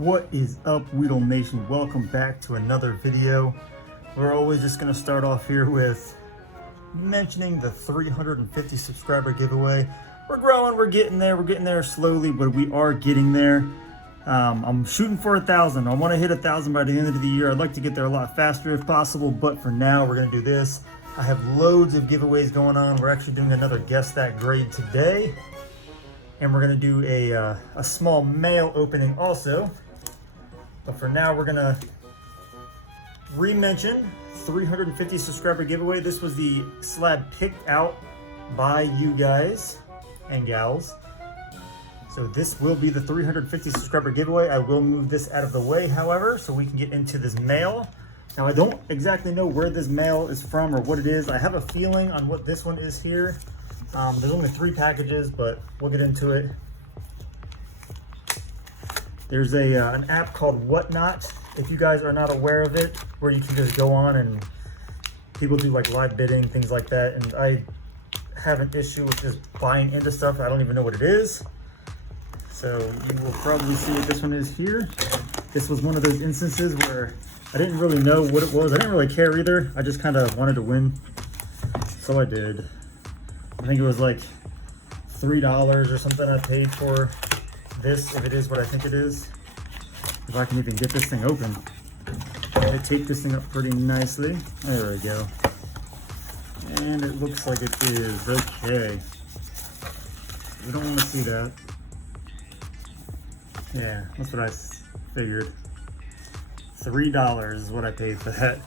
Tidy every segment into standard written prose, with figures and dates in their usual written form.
What is up, Weedle Nation? Welcome back to another video. We're always just going to start off here with mentioning the 350 subscriber giveaway. We're growing, we're getting there slowly, but we are getting there. I'm shooting for 1,000. I want to hit 1,000 by the end of the year. I'd like to get there a lot faster if possible, but for now we're going to do this. I have loads of giveaways going on. We're actually doing another Guess That grade today, and we're going to do a small mail opening also. But for now, we're gonna re-mention 350 subscriber giveaway. This was the slab picked out by you guys and gals. So this will be the 350 subscriber giveaway. I will move this out of the way, however, so we can get into this mail. Now, I don't exactly know where this mail is from or what it is. I have a feeling on what this one is here. There's only 3 packages, but we'll get into it. There's an app called Whatnot, if you guys are not aware of it, where you can just go on and people do like live bidding, things like that. And I have an issue with just buying into stuff. I don't even know what it is. So you will probably see what this one is here. This was one of those instances where I didn't really know what it was. I didn't really care either. I just kind of wanted to win. So I did. I think it was like $3 or something I paid for this, if it is what I think it is. If I can even get this thing open. I taped this thing up pretty nicely. There we go. And it looks like it is. Okay. We don't want to see that. Yeah, that's what I figured. $3 is what I paid for that.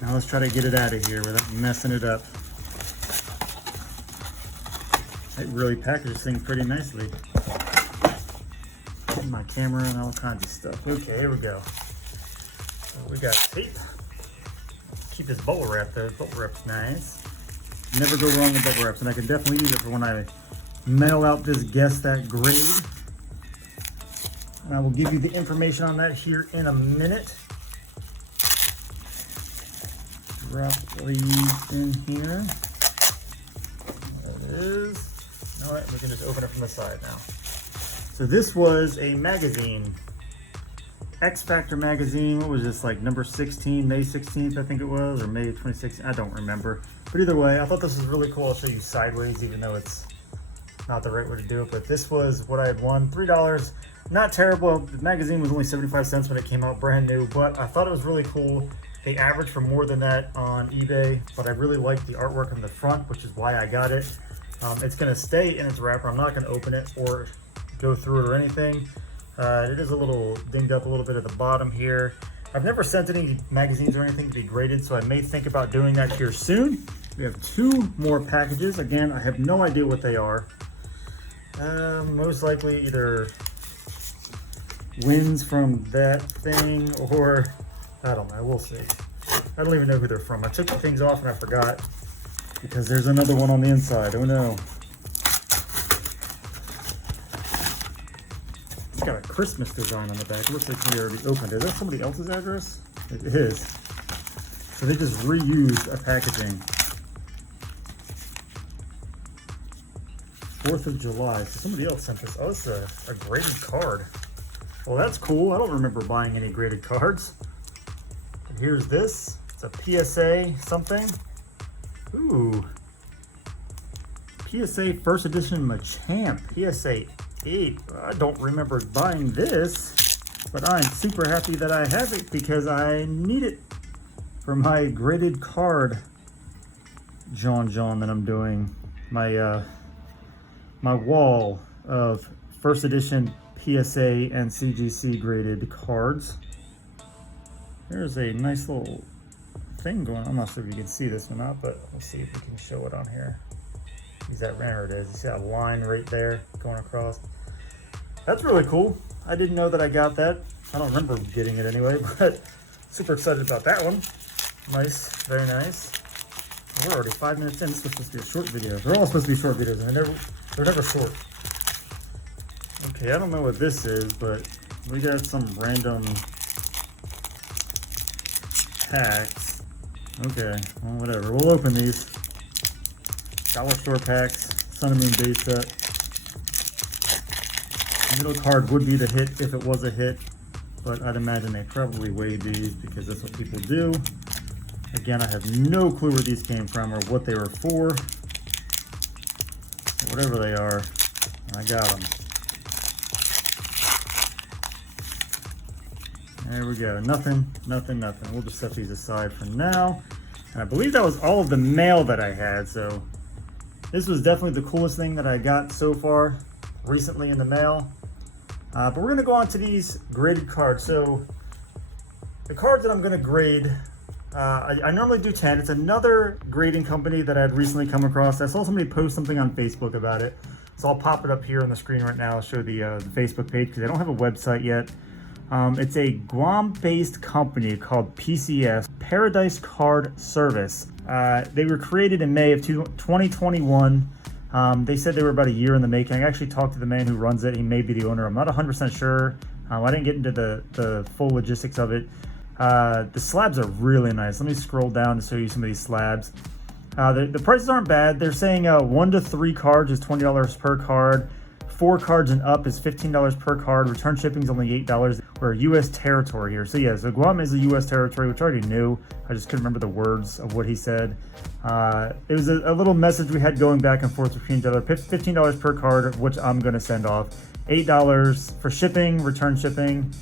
Now let's try to get it out of here without messing it up. It really packages things pretty nicely. My camera and all kinds of stuff. Okay, here we go. So we got tape. Keep this bubble wrap though. Bubble wrap's nice. Never go wrong with bubble wraps, and I can definitely use it for when I mail out this Guess That grade. And I will give you the information on that here in a minute. Drop these in here. There it is. All right, we can just open it from the side now. So this was a magazine, X Factor magazine. What was this, like number 16, May 16th, I think it was, or May 26th, I don't remember. But either way, I thought this was really cool. I'll show you sideways, even though it's not the right way to do it. But this was what I had won, $3. Not terrible. The magazine was only 75 cents when it came out brand new, but I thought it was really cool. They average for more than that on eBay, but I really liked the artwork on the front, which is why I got it. It's going to stay in its wrapper. I'm not going to open it or go through it or anything. It is a little dinged up a little bit at the bottom here. I've never sent any magazines or anything to be graded, so I may think about doing that here soon. We have 2 more packages. Again, I have no idea what they are. Most likely either wins from that thing or I don't know. We'll see. I don't even know who they're from. I took the things off and I forgot. Because there's another one on the inside. Oh no. It's got a Christmas design on the back. It looks like we already opened it. Is that somebody else's address? It is. So they just reused a packaging. 4th of July. So somebody else sent this. Oh, it's a graded card. Well, that's cool. I don't remember buying any graded cards. But here's this. It's a PSA something. Ooh, PSA first edition Machamp, PSA 8. I don't remember buying this, but I'm super happy that I have it because I need it for my graded card John that I'm doing. My my wall of first edition PSA and CGC graded cards. There's a nice little thing going on. I'm not sure if you can see this or not, but we'll see if we can show it on here. Use that, there it is. You see that line right there going across? That's really cool. I didn't know that I got that. I don't remember getting it anyway, but super excited about that one. Nice, very nice. We're already 5 minutes in. This was supposed to be a short video. They're all supposed to be short videos, and they're never short. Okay, I don't know what this is, but we got some random packs. Okay, well, whatever. We'll open these. Dollar store packs, Sun and Moon base set. Middle card would be the hit if it was a hit, but I'd imagine they probably weighed these because that's what people do. Again, I have no clue where these came from or what they were for. Whatever they are, I got them. There we go. Nothing. We'll just set these aside for now. And I believe that was all of the mail that I had, so this was definitely the coolest thing that I got so far recently in the mail. But we're going to go on to these graded cards. So the cards that I'm going to grade, I normally do 10. It's another grading company that I had recently come across. I saw somebody post something on Facebook about it. So I'll pop it up here on the screen right now. I'll show the Facebook page because I don't have a website yet. It's a Guam-based company called PCS, Paradise Card Service. They were created in May of 2021. They said they were about a year in the making. I actually talked to the man who runs it. He may be the owner. I'm not 100% sure. I didn't get into the full logistics of it. The slabs are really nice. Let me scroll down to show you some of these slabs. The prices aren't bad. They're saying 1 to 3 cards is $20 per card. 4 cards and up is $15 per card. Return shipping is only $8. We're a U.S. territory here. So yeah, so Guam is a U.S. territory, which I already knew. I just couldn't remember the words of what he said. It was a little message we had going back and forth between each other. $15 per card, which I'm going to send off. $8 for shipping, return shipping.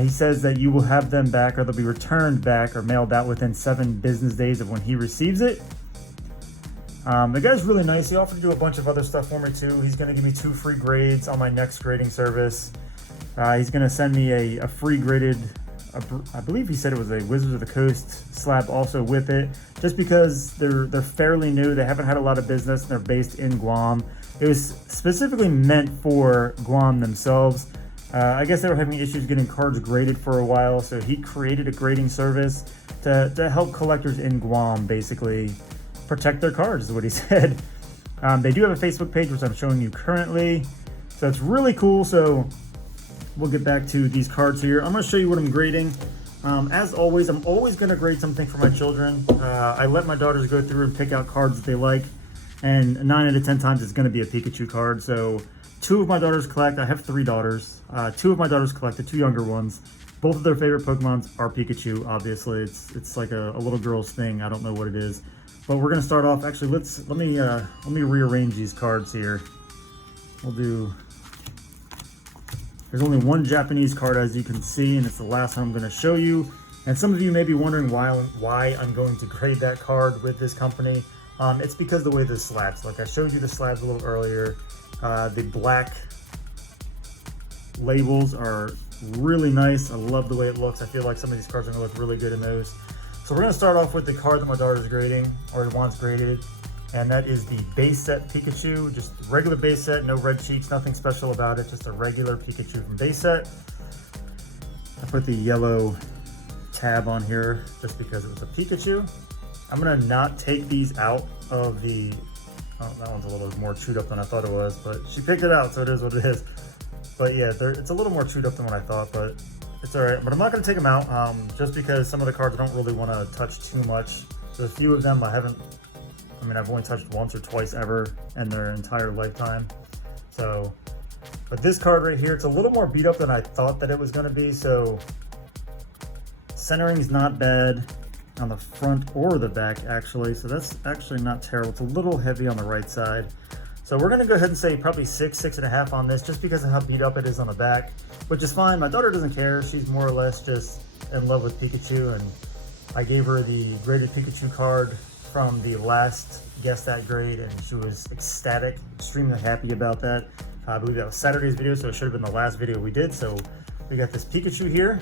He says that you will have them back, or they'll be returned back or mailed out within 7 business days of when he receives it. The guy's really nice. He offered to do a bunch of other stuff for me too. He's going to give me 2 free grades on my next grading service. He's going to send me a free graded, I believe he said it was a Wizards of the Coast slab also with it, just because they're fairly new. They haven't had a lot of business and they're based in Guam. It was specifically meant for Guam themselves. I guess they were having issues getting cards graded for a while, so he created a grading service to help collectors in Guam basically protect their cards, is what he said. They do have a Facebook page, which I'm showing you currently. So it's really cool. So we'll get back to these cards here. I'm going to show you what I'm grading. As always, I'm always going to grade something for my children. I let my daughters go through and pick out cards that they like. And 9 out of 10 times it's going to be a Pikachu card. So 2 of my daughters collect. I have 3 daughters. 2 of my daughters collect, the 2 younger ones. Both of their favorite Pokemons are Pikachu, obviously. It's like a little girl's thing. I don't know what it is. But we're gonna start off. Actually, let me rearrange these cards here. We'll do. There's only 1 Japanese card, as you can see, and it's the last one I'm gonna show you. And some of you may be wondering why I'm going to grade that card with this company. It's because of the way the slabs look. I showed you the slabs a little earlier. The black labels are really nice. I love the way it looks. I feel like some of these cards are gonna look really good in those. So we're going to start off with the card that my daughter's grading, or wants graded, and that is the base set Pikachu, just regular base set, no red cheeks, nothing special about it, just a regular Pikachu from base set. I put the yellow tab on here just because it was a Pikachu. I'm going to not take these out of the, oh, that one's a little more chewed up than I thought it was, but she picked it out, so it is what it is. But yeah, it's a little more chewed up than what I thought, but it's all right. But I'm not going to take them out just because some of the cards I don't really want to touch too much. There's a few of them I've only touched once or twice ever in their entire lifetime. So, but this card right here, it's a little more beat up than I thought that it was going to be. So centering is not bad on the front or the back actually. So that's actually not terrible. It's a little heavy on the right side. So we're going to go ahead and say probably 6.5 on this just because of how beat up it is on the back, which is fine. My daughter doesn't care. She's more or less just in love with Pikachu, and I gave her the graded Pikachu card from the last Guess That grade, and she was ecstatic, extremely happy about that. I believe that was Saturday's video, so it should have been the last video we did. So we got this Pikachu here,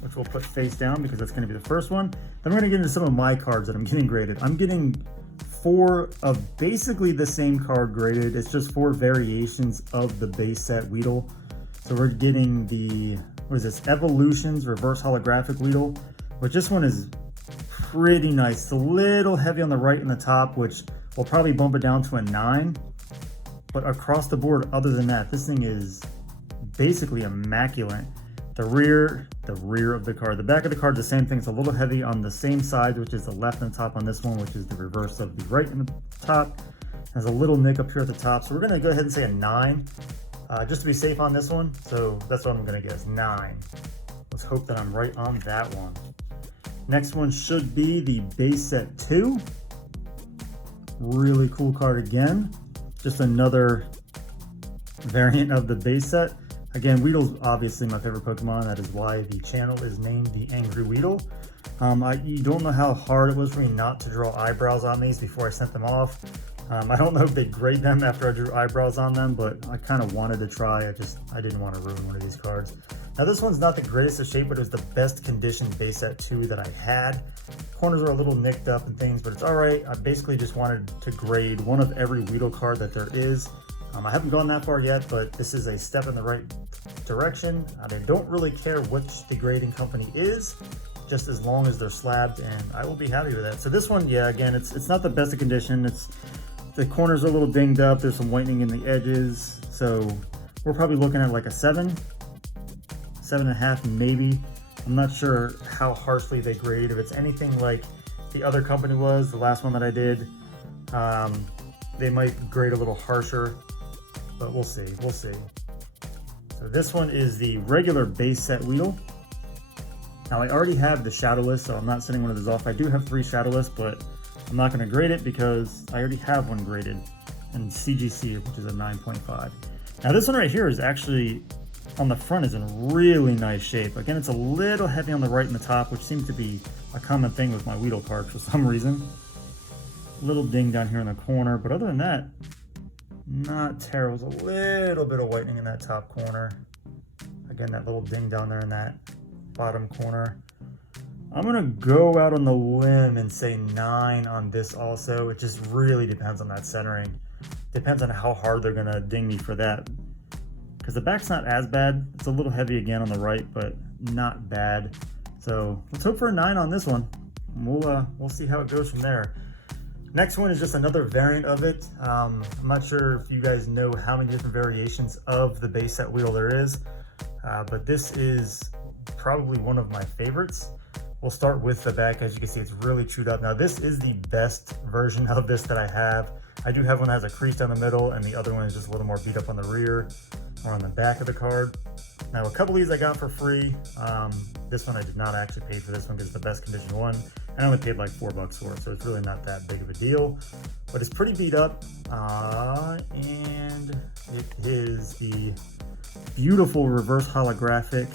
which we'll put face down because that's going to be the first one. Then we're going to get into some of my cards that I'm getting graded. I'm getting 4 of basically the same card graded. It's just 4 variations of the base set Weedle. So we're getting the, what is this, Evolutions Reverse Holographic Weedle, which this one is pretty nice. It's a little heavy on the right and the top, which will probably bump it down to a 9. But across the board, other than that, this thing is basically immaculate. The rear of the card. The back of the card is the same thing. It's a little heavy on the same side, which is the left and the top on this one, which is the reverse of the right and the top. Has a little nick up here at the top. So we're going to go ahead and say a 9. just to be safe on this one. So that's what I'm gonna guess, 9. Let's hope that I'm right on that one. Next one should be the base set 2. Really cool card again. Just another variant of the base set. Again, Weedle's obviously my favorite Pokemon. That is why the channel is named the Angry Weedle. You don't know how hard it was for me not to draw eyebrows on these before I sent them off. I don't know if they grade them after I drew eyebrows on them, but I kind of wanted to try. I didn't want to ruin one of these cards. Now this one's not the greatest of shape, but it was the best conditioned base set 2 that I had. Corners are a little nicked up and things, but it's all right. I basically just wanted to grade one of every Weedle card that there is. I haven't gone that far yet, but this is a step in the right direction. I don't really care which the grading company is, just as long as they're slabbed, and I will be happy with that. So this one, yeah, again, it's not the best of condition. The corners are a little dinged up. There's some whitening in the edges. So we're probably looking at like a 7, 7.5 maybe. I'm not sure how harshly they grade. If it's anything like the other company was, the last one that I did, they might grade a little harsher, but we'll see, we'll see. So this one is the regular base set Weedle. Now I already have the Shadowless, so I'm not sending one of those off. I do have 3 Shadowless, but I'm not going to grade it because I already have one graded in CGC, which is a 9.5. Now this one right here is actually, on the front, is in really nice shape. Again, it's a little heavy on the right and the top, which seems to be a common thing with my Weedle cards for some reason. A little ding down here in the corner, but other than that, not terrible. There's a little bit of whitening in that top corner. Again, that little ding down there in that bottom corner. I'm gonna go out on the limb and say 9 on this also. It just really depends on that centering. Depends on how hard they're gonna ding me for that. Because the back's not as bad. It's a little heavy again on the right, but not bad. So let's hope for a 9 on this one. We'll see how it goes from there. Next one is just another variant of it. I'm not sure if you guys know how many different variations of the base set Weedle there is, but this is probably one of my favorites. We'll start with the back. As you can see, it's really chewed up. Now this is the best version of this that I have. I do have one that has a crease down the middle, and the other one is just a little more beat up on the rear or on the back of the card. Now a couple of these I got for free. This one I did not actually pay for this one because it's the best condition one. I only paid like $4 for it, so it's really not that big of a deal. But it's pretty beat up, and it is the beautiful reverse holographic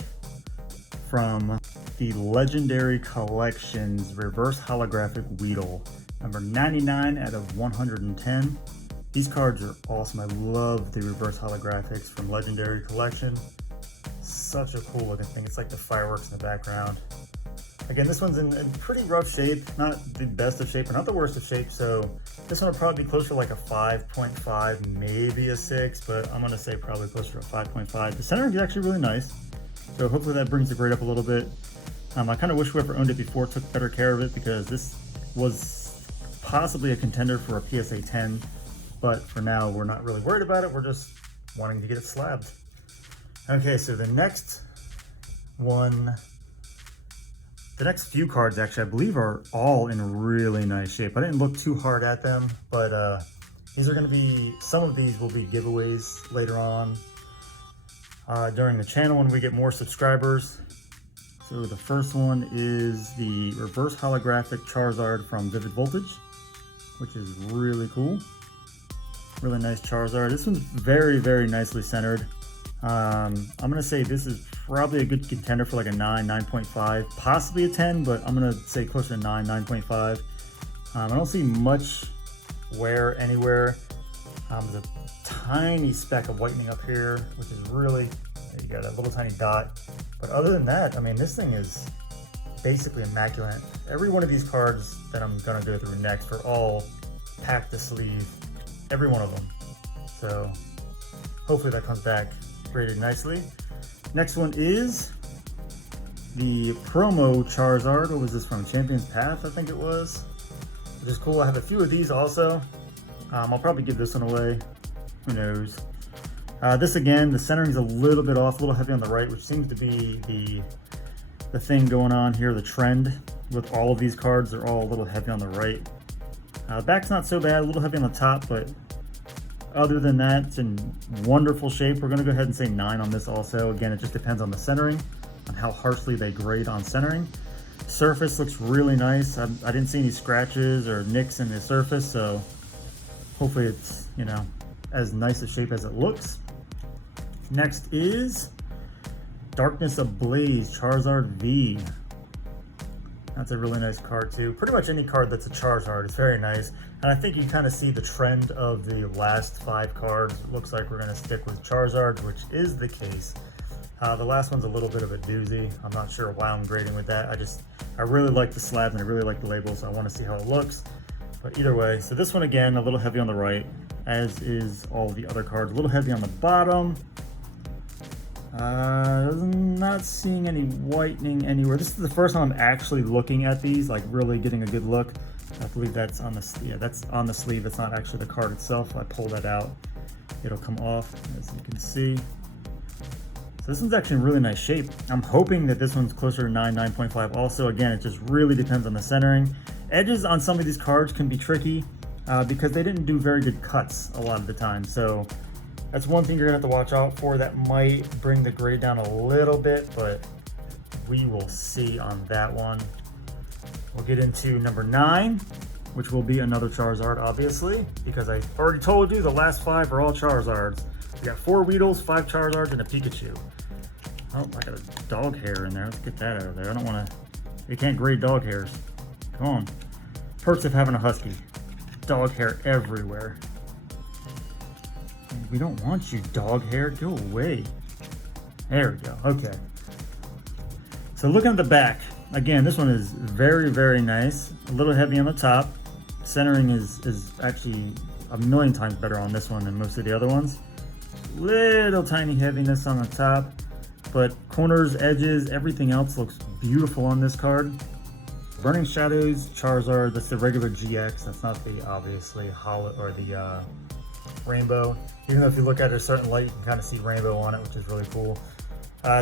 from the Legendary Collections Reverse Holographic Weedle, number 99 out of 110. These cards are awesome. I love the reverse holographics from Legendary Collection. Such a cool looking thing. It's like the fireworks in the background. Again, this one's in pretty rough shape, not the best of shape, but not the worst of shape, so this one will probably be closer to like a 5.5, maybe a 6, but I'm gonna say probably closer to a 5.5. The centering is actually really nice, so hopefully that brings the grade up a little bit. I kind of wish whoever owned it before took better care of it, because this was possibly a contender for a PSA 10, but for now we're not really worried about it. We're just wanting to get it slabbed. Okay, so the next one, the next few cards actually, I believe, are all in really nice shape. I didn't look too hard at them, but these are going to be, some of these will be giveaways later on during the channel when we get more subscribers. So the first one is the reverse holographic Charizard from Vivid Voltage, which is really cool. Really nice Charizard. This one's very, very nicely centered. I'm gonna say this is probably a good contender for like a 9, 9.5, possibly a 10, but I'm gonna say closer to 9, 9.5. I don't see much wear anywhere. There's a tiny speck of whitening up here, which is really, you got a little tiny dot. But other than that, I mean, this thing is basically immaculate. Every one of these cards that I'm gonna go through next are all packed to sleeve, every one of them. So hopefully that comes back graded nicely. Next one is the promo Charizard. What was this from? Champion's Path, I think it was. Which is cool. I have a few of these also. I'll probably give this one away. Who knows? This again, the centering's a little bit off, a little heavy on the right, which seems to be the thing going on here, the trend with all of these cards. They're all a little heavy on the right. The back's not so bad, a little heavy on the top, but other than that, it's in wonderful shape. We're going to go ahead and say 9 on this also. Again, it just depends on the centering, on how harshly they grade on centering. Surface looks really nice. I didn't see any scratches or nicks in the surface, so hopefully it's, you know, as nice a shape as it looks. Next is Darkness Ablaze Charizard V. That's a really nice card too. Pretty much any card that's a Charizard is very nice. And I think you kind of see the trend of the last 5 cards. It looks like we're going to stick with Charizard, which is the case. The last one's a little bit of a doozy. I'm not sure why I'm grading with that. I really like the slabs and I really like the labels, so I want to see how it looks. But either way, so this one again, a little heavy on the right, as is all the other cards. A little heavy on the bottom. Not seeing any whitening anywhere. This is the first time I'm actually looking at these, like really getting a good look. I believe that's on the, yeah, that's on the sleeve. It's not actually the card itself. If I pull that out, it'll come off, as you can see. So this one's actually in really nice shape. I'm hoping that this one's closer to 9, 9.5 also. Again, it just really depends on the centering. Edges on some of these cards can be tricky because they didn't do very good cuts a lot of the time. So that's one thing you're gonna have to watch out for. That might bring the grade down a little bit, but we will see on that one. We'll get into number 9, which will be another Charizard, obviously, because I already told you the last 5 are all Charizards. We got 4 Weedles, 5 Charizards, and a Pikachu. Oh, I got a dog hair in there. Let's get that out of there. I don't want to... You can't grade dog hairs. Come on. Perks of having a husky. Dog hair everywhere. We don't want you, dog hair. Go away. There we go. Okay. So looking at the back, again, this one is very, very nice. A little heavy on the top. Centering is actually a million times better on this one than most of the other ones. Little tiny heaviness on the top, but corners, edges, everything else looks beautiful on this card. Burning Shadows Charizard, that's the regular GX. That's not the obviously hollow or the rainbow. Even though if you look at it a certain light, you can kind of see rainbow on it, which is really cool.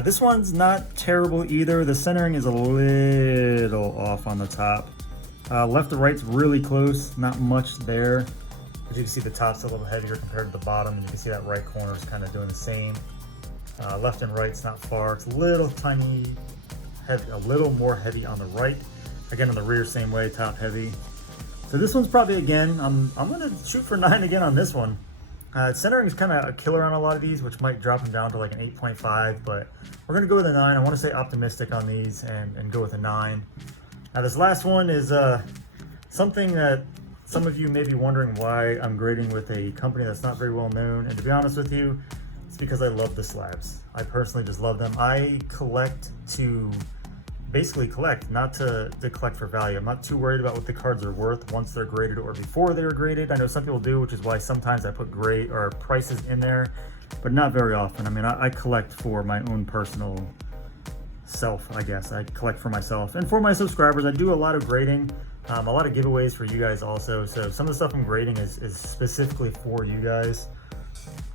This one's not terrible either. The centering is a little off on the top. Left to right's really close, not much there. As you can see, the top's a little heavier compared to the bottom, and you can see that right corner is kind of doing the same. Left and right's not far. It's a little tiny heavy, a little more heavy on the right. Again, on the rear, same way, top heavy. So this one's probably, again, I'm gonna shoot for 9 again on this one. Centering is kind of a killer on a lot of these, which might drop them down to like an 8.5, but we're gonna go with a 9. I want to stay optimistic on these and go with a 9. Now this last one is something that some of you may be wondering why I'm grading with a company that's not very well known, and to be honest with you, it's because I love the slabs. I personally just love them. I collect to basically collect, not to collect for value. I'm not too worried about what the cards are worth once they're graded or before they're graded. I know some people do, which is why sometimes I put grade or prices in there, but not very often. I mean, I collect for my own personal self, I guess. I collect for myself and for my subscribers. I do a lot of grading, a lot of giveaways for you guys also. So some of the stuff I'm grading is specifically for you guys.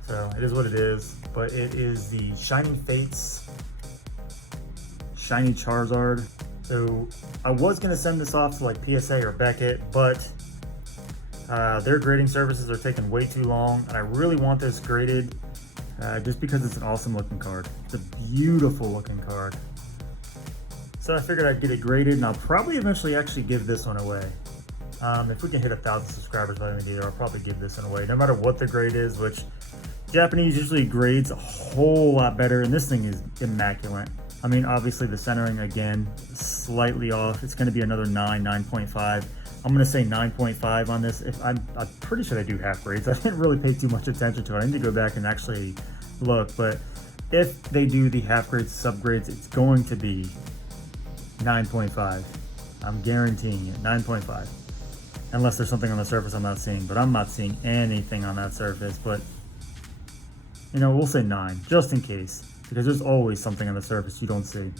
So it is what it is, but it is the Shining Fates Shiny Charizard. So I was gonna send this off to like PSA or Beckett, but their grading services are taking way too long, and I really want this graded just because it's an awesome looking card. It's a beautiful looking card. So I figured I'd get it graded, and I'll probably eventually actually give this one away. If we can hit 1,000 subscribers by the end of the year, I'll probably give this one away, no matter what the grade is, which Japanese usually grades a whole lot better, and this thing is immaculate. I mean, obviously the centering, again, slightly off. It's gonna be another 9, 9.5. I'm gonna say 9.5 on this. I'm pretty sure they do half grades. I didn't really pay too much attention to it. I need to go back and actually look, but if they do the half grades, subgrades, it's going to be 9.5. I'm guaranteeing it, 9.5. Unless there's something on the surface I'm not seeing, but I'm not seeing anything on that surface. But, you know, we'll say 9, just in case, because there's always something on the surface you don't see.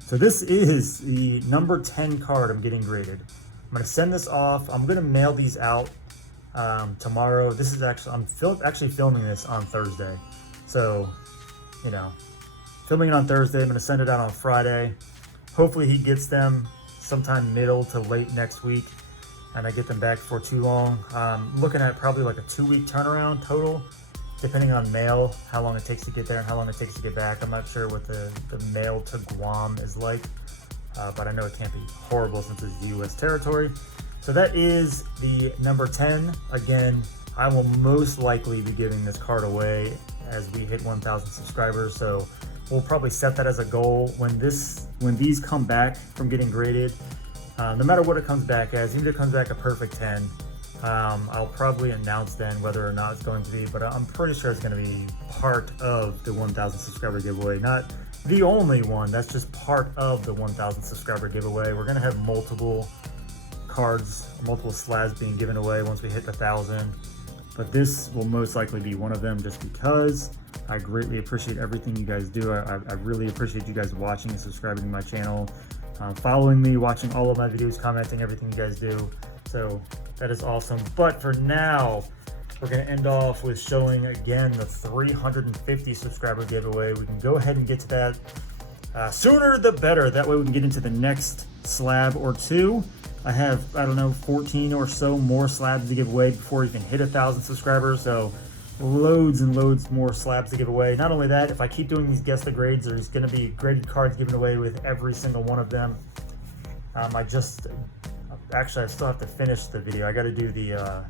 So this is the number 10 card I'm getting graded. I'm gonna send this off. I'm gonna mail these out tomorrow. This is actually, I'm actually filming this on Thursday. So, you know, filming it on Thursday. I'm gonna send it out on Friday. Hopefully he gets them sometime middle to late next week. and I get them back for too long. Looking at probably like a 2-week turnaround total, depending on mail, how long it takes to get there and how long it takes to get back. I'm not sure what the mail to Guam is like, but I know it can't be horrible since it's US territory. So that is the number 10. Again, I will most likely be giving this card away as we hit 1,000 subscribers. So we'll probably set that as a goal when these come back from getting graded. No matter what it comes back as, even if it comes back a perfect 10, I'll probably announce then whether or not it's going to be, but I'm pretty sure it's going to be part of the 1,000 subscriber giveaway. Not the only one, that's just part of the 1,000 subscriber giveaway. We're going to have multiple cards, multiple slabs being given away once we hit the 1,000, but this will most likely be one of them just because I greatly appreciate everything you guys do. I really appreciate you guys watching and subscribing to my channel, following me, watching all of my videos, commenting everything you guys do. So that is awesome. But for now, we're going to end off with showing again the 350 subscriber giveaway. We can go ahead and get to that sooner the better. That way we can get into the next slab or two. I have, I don't know, 14 or so more slabs to give away before you can hit 1,000 subscribers. So loads and loads more slabs to give away. Not only that, if I keep doing these guess the grades, there's going to be graded cards given away with every single one of them. Actually, I still have to finish the video. I got to do the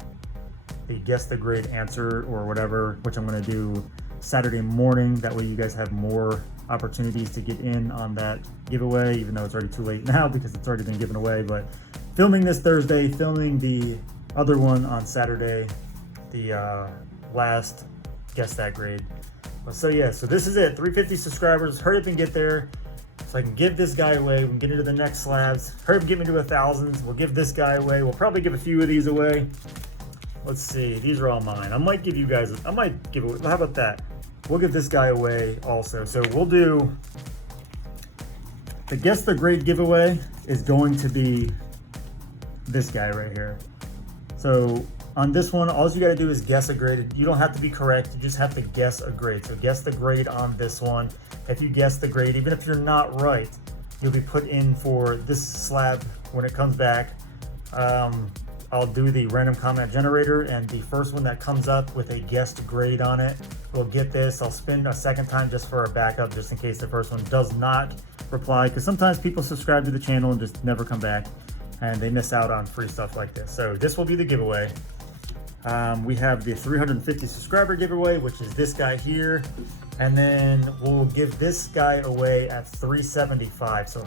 guess the grade answer or whatever, which I'm going to do Saturday morning. That way you guys have more opportunities to get in on that giveaway, even though it's already too late now because it's already been given away. But filming this Thursday, filming the other one on Saturday, the last guess that grade. So yeah, so this is it. 350 subscribers. Hurry up and get there so I can give this guy away. We can get into the next slabs. Hurry up and get me to 1,000. We'll give this guy away. We'll probably give a few of these away. Let's see. These are all mine. I might give you guys, I might give away. How about that? We'll give this guy away also. So we'll do the guess the grade giveaway is going to be this guy right here. So on this one, all you got to do is guess a grade. You don't have to be correct. You just have to guess a grade. So guess the grade on this one. If you guess the grade, even if you're not right, you'll be put in for this slab when it comes back. I'll do the random comment generator, and the first one that comes up with a guessed grade on it will get this. I'll spin a second time just for a backup, just in case the first one does not reply, because sometimes people subscribe to the channel and just never come back, and they miss out on free stuff like this. So this will be the giveaway. We have the 350 subscriber giveaway, which is this guy here. And then we'll give this guy away at 375. So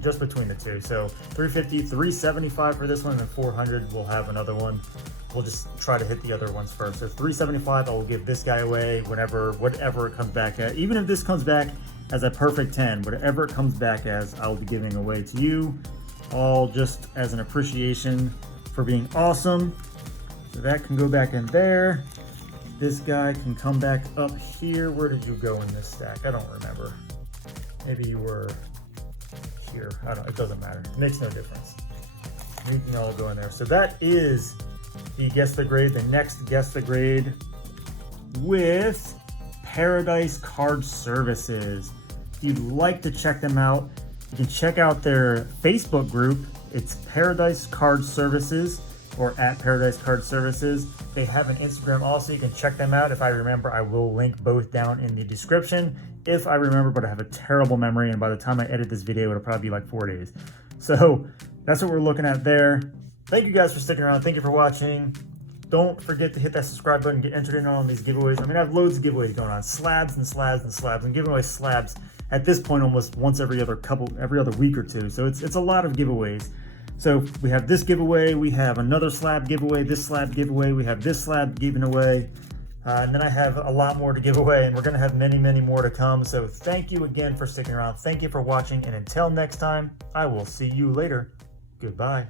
just between the two. So 350, 375 for this one, and then 400 we'll have another one. We'll just try to hit the other ones first. So 375, I will give this guy away whatever it comes back at. Even if this comes back as a perfect 10, whatever it comes back as, I'll be giving away to you, all just as an appreciation for being awesome. So that can go back in there. This guy can come back up here. Where did you go in this stack? I don't remember. Maybe you were here. I don't know. It doesn't matter. It makes no difference. You can all go in there. So that is the guess the grade. The next guess the grade with Paradise Card Services. If you'd like to check them out, you can check out their Facebook group. It's Paradise Card Services, or at Paradise Card Services. They have an Instagram also. You can check them out. If I remember, I will link both down in the description. If I remember, but I have a terrible memory, and by the time I edit this video, it'll probably be like 4 days. So that's what we're looking at there. Thank you guys for sticking around. Thank you for watching. Don't forget to hit that subscribe button, get entered in on these giveaways. I mean, I have loads of giveaways going on. Slabs and slabs and slabs. I'm giving away slabs at this point almost once every other week or two. So it's a lot of giveaways. So we have this giveaway, we have another slab giveaway, this slab giveaway, we have this slab given away, and then I have a lot more to give away, and we're going to have many, many more to come. So thank you again for sticking around. Thank you for watching, and until next time, I will see you later. Goodbye.